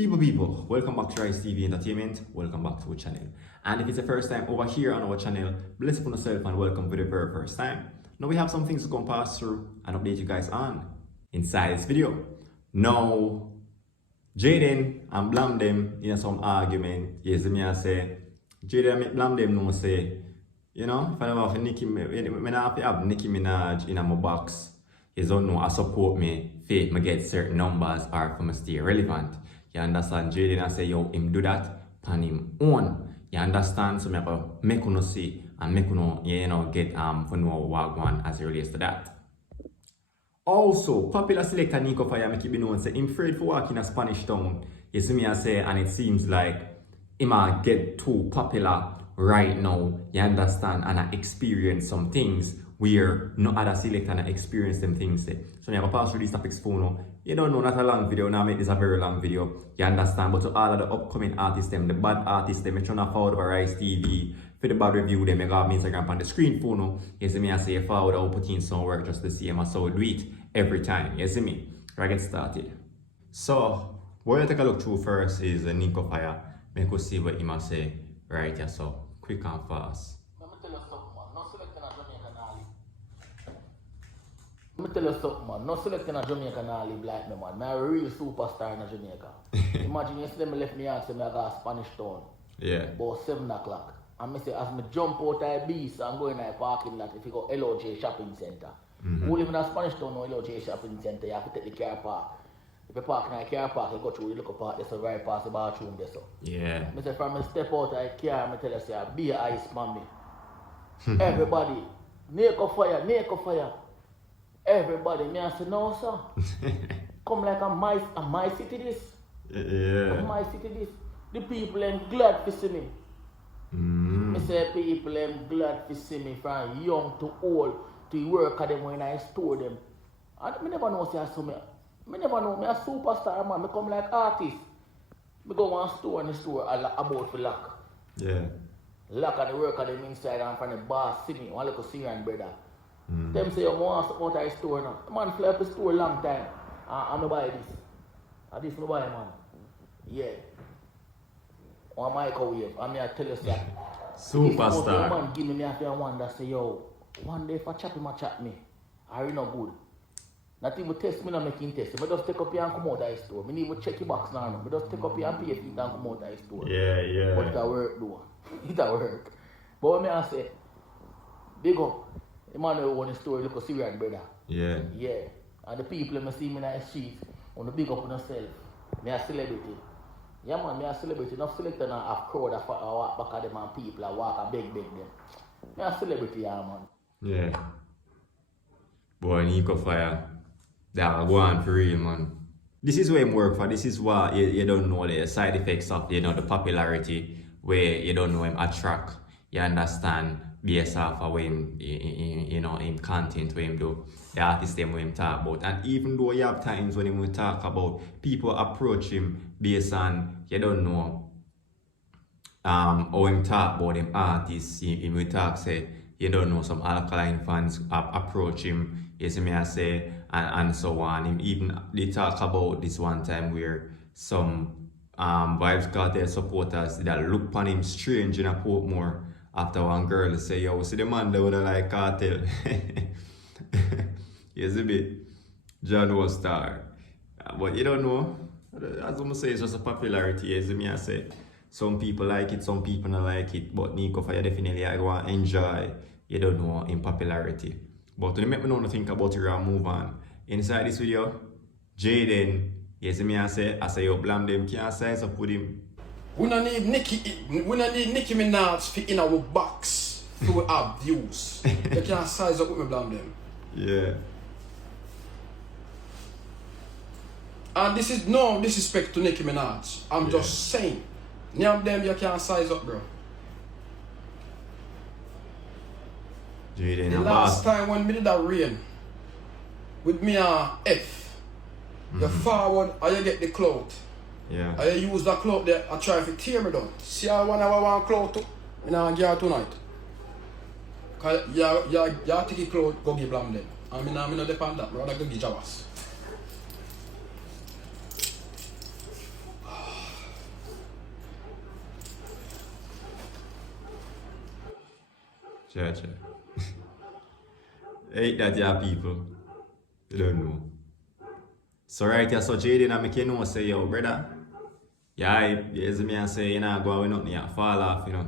People, welcome back to Rice TV Entertainment. Welcome back to our channel. And if it's the first time over here on our channel, bless upon yourself and welcome for the very first time. Now we have some things to go and pass through and update you guys on inside this video. Now, Jaden and BLAMDEM in some argument. Yes, me I say, Jaden and BLAMDEM no say, you know, if I don't have Nicki, when I have Nicki Minaj in my box, you don't know I support me, faith me get certain numbers or for me stay relevant. You understand? Jaden I say, yo, him do that, pan him own. You understand? So me have to make you see and make you get for know what one as it relates to that. Also, popular selector Nico Fire make it be known say him afraid for walking a Spanish town. You see me I say, and it seems like he might get too popular right now. You understand? And I experience some things where no other selector and experience them things. So you have to pass through these topics for now. You don't know, not a long video, now make this a very long video. You understand? But to all of the upcoming artists, them, the bad artists, them, trying to forward over Rice TV. For the bad review, them, you got my Instagram on the screen for now. You see me, I say forward, I'll put in some work just the same as I do it every time. You see me? Right, get started. So, what you take a look through first is Nico Fire. Make us see what he must say right here. So, quick and fast. Let me tell you something, man. No selecting a Jamaican all live like me, man. I'm a real superstar in Jamaica. Imagine yesterday, me left me and say me I got a Spanish town. Yeah. About 7 o'clock. And me say, as me jump out of the BLAMDEM, I'm going to the parking lot if you go LOJ Shopping Center. Who live in a Spanish town, no LOJ Shopping Center, you have to take the car park. If you park in a car park, you go through the local park, there's a right past the bathroom there. So. Yeah. Me say, from me step out of the car, me tell you, say, be ice, mommy. Everybody, NICKI fire. Everybody, me I say, no sir. Come like a my city this. Yeah. My city this. The people am glad to see me. Me say people am glad to see me from young to old to work at them when I store them. And me never know say I saw me. Me never know me a superstar man. Me come like artist. Me go one store and the store about for lock. Yeah. Lock and the work at them inside and from the boss see me. One little Syrian brother. Them say you want to out of the store now. The man fly up the store long time. And I buy this. And this I buy man. Yeah. One microwave. And me I tell you that. Superstar. This man give me a few one that say, yo, one day if I chat him, I chat me. I really not good. Not even test me, not making test. I just take up here and come out of the store. I need to check your box now. I just take up here and pay it and come out of the store. Yeah. But it a work though. It a work. But when I say, big up. The man who won the story, look a Syrian brother. Yeah. Yeah. And the people who see me in the street, want to big up on themselves. Me a celebrity. Yeah man, me a celebrity. Enough selector and a crowd that walk back at them and people that walk and beg them. Me a celebrity, yeah man. Yeah. Boy, Nico Fire. That go on for real, man. This is where him work for. This is why you don't know the side effects of, the popularity where you don't know him attract. You understand? Based off of him, him content where him do, the artist them where him talk about. And even though you have times when him will talk about, people approach him based on, you don't know how him talk about him artists, him will talk say, you don't know some alkaline fans approach him, you see me I say, and so on. Him even, they talk about this one time where some Vibes Cartel supporters that look upon him strange in a Portmore. After one girl say, yo, see the man that would like cartel. Here's a bit John was star. But you don't know. As I say, it's just a popularity. As me I say, some people like it, some people don't like it. But Nico Fire definitely I want to enjoy. You don't know in popularity. But to make me know to think about it and move on. Inside this video, Jaden, yes me I say yo, BLAMDEM can't size up with him. We don't need Nicki Minaj fit in our box to have views. You can't size up with me, BLAMDEM. Yeah. And this is no disrespect to Nicki Minaj. I'm just saying. BLAMDEM, you can't size up, bro. Jaden, the last time when we did that rain with me and F, you forward and you get the clout. Yeah. I use that clout there and try to tear me down. See how one hour one clout too? I don't get tonight. Because you take a clout, go give BLAMDEM. And I don't depend on that, bro. I go give Jawas. Sure. Hey, that yeah, people. You don't know. So right here, so Jaden, I make you know, say, yo, brother. Yeah, as me I say, you know, go with nothing, you fall off, you know.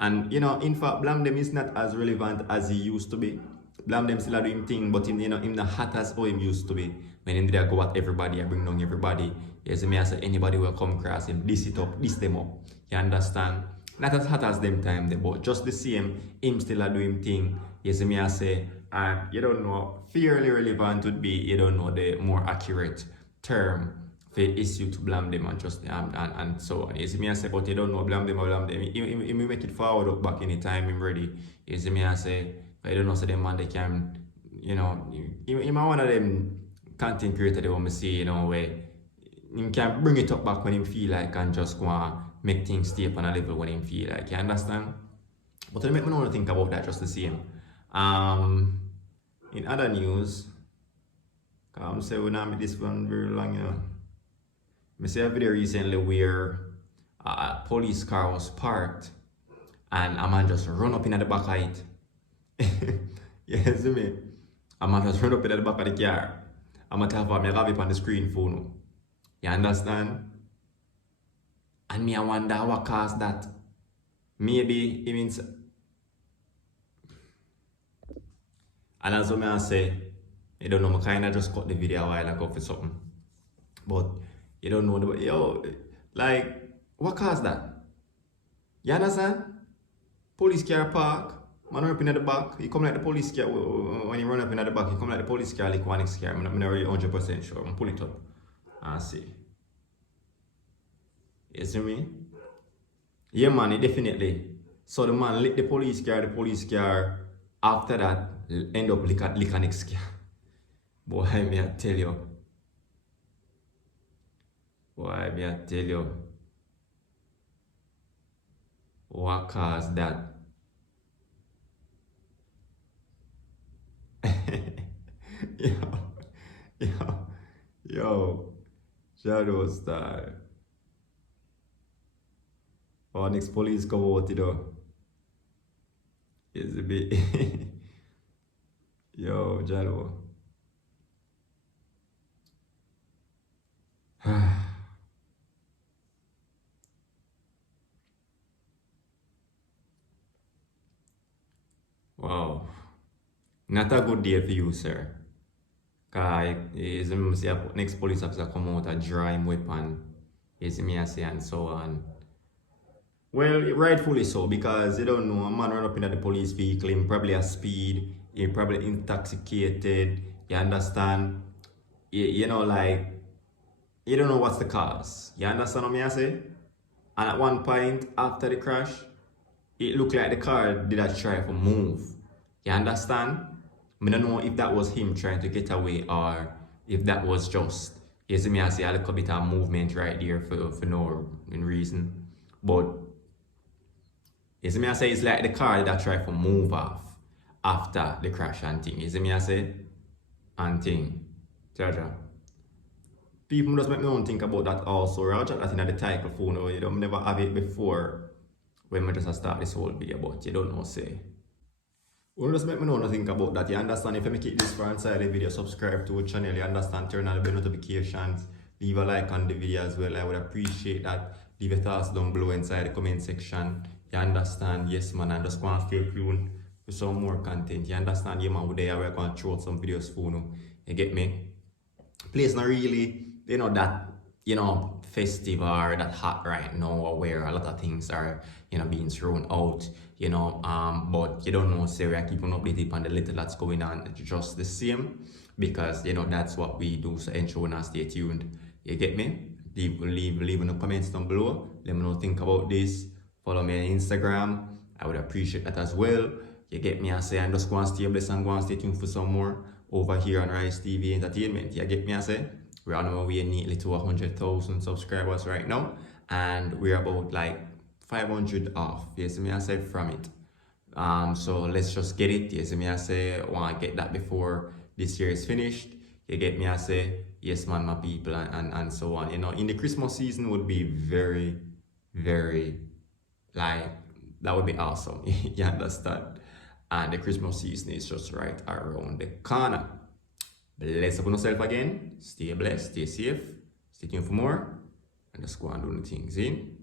And, you know, in fact, BLAMDEM is not as relevant as he used to be. BLAMDEM still doing thing, but him, you know, him not hot as how him used to be. When him did go at everybody, I bring down everybody. As me I say, anybody will come across him, diss it up, diss them up. You understand? Not as hot as them time, but just the same, him still doing thing. Yes, me I say, and you don't know, fairly relevant would be, you don't know the more accurate term for issue to BLAMDEM and just and so on. You see me I say, but you don't know BLAMDEM or BLAMDEM. He make it forward up back anytime him ready. You see me I say, I don't know, so them man they can, you know, he might one of them content creator they want me see, you know, where he can bring it up back when he feel like and just go and make things stay up on a level when he feel like, you understand? But it make me not think about that just the same. In other news, I'm saying we not make this one very long, you know. I see a video recently where a police car was parked and a man just run up in the back of it. You see me? A man just run up in the back of the car. I'm gonna have it on the screen phone. You understand? And me I wonder what caused that. Maybe it means. And as I say, I don't know, I kind of just cut the video a while ago for something. But you don't know, yo, like, what caused that? You understand? Police car park, man run up in the back, he come like the police car, when he run up in the back, he come like the police car, like one next car, I'm not really 100% sure, I'm pull it up and see. You see me? Yeah man, it definitely. So the man lit the police car, after that, end up lick a next car. Boy, me I tell you. Boy, me I tell you. What caused that? Yo, Shadow Star. Oh, next police come out, you know. It's a bit. Yo, Jalo. Wow. Not a good day for you, sir. Because next police officer come out a dry weapon. You see me I say and so on. Well, rightfully so, because you don't know, a man run up in the police vehicle, him probably a speed, he probably intoxicated, you understand? You know, like, you don't know what's the cause. You understand what I say? And at one point, after the crash, it looked like the car did a try to move. You understand? I don't know if that was him trying to get away or if that was just, you see me I say, a little bit of movement right there for no reason. But, you see me I say, it's like the car that tried to move off after the crash and thing. You see me I say? And thing. Jaja. People just make me don't think about that also. I'll check that in the title phone, or you don't never have it before when I just start this whole video, but you don't know say. Well, just make me know think about that. You understand? If you make it this far inside the video, subscribe to the channel, you understand, turn on the bell notifications, leave a like on the video as well. I would appreciate that. Leave your thoughts down below inside the comment section. You understand? Yes man, and just go and stay tuned for some more content. You understand? Yeah man, we're there, we're going to throw out some videos for you. You get me? Place not really, you know, that, you know, festive or that hot right now where a lot of things are, you know, being thrown out, you know, but you don't know, say I keep on updated on the little that's going on just the same, because, you know, that's what we do, so ensure and stay tuned. You get me? Leave in the comments down below. Let me know think about this. Follow me on Instagram. I would appreciate that as well. You get me? I say, and just go and stay blessed and go and stay tuned for some more over here on Rise TV Entertainment. You get me? I say, we're on our way nearly to 100,000 subscribers right now, and we're about like 500 off. You see me? I say from it. So let's just get it. You see me? I say, I want to get that before this year is finished. You get me? I say, yes man, my people, and so on. You know, in the Christmas season would be very, very, like, that would be awesome. You understand? And the Christmas season is just right around the corner. Bless up on yourself again. Stay blessed, stay safe, stay tuned for more, and just go and do the things in.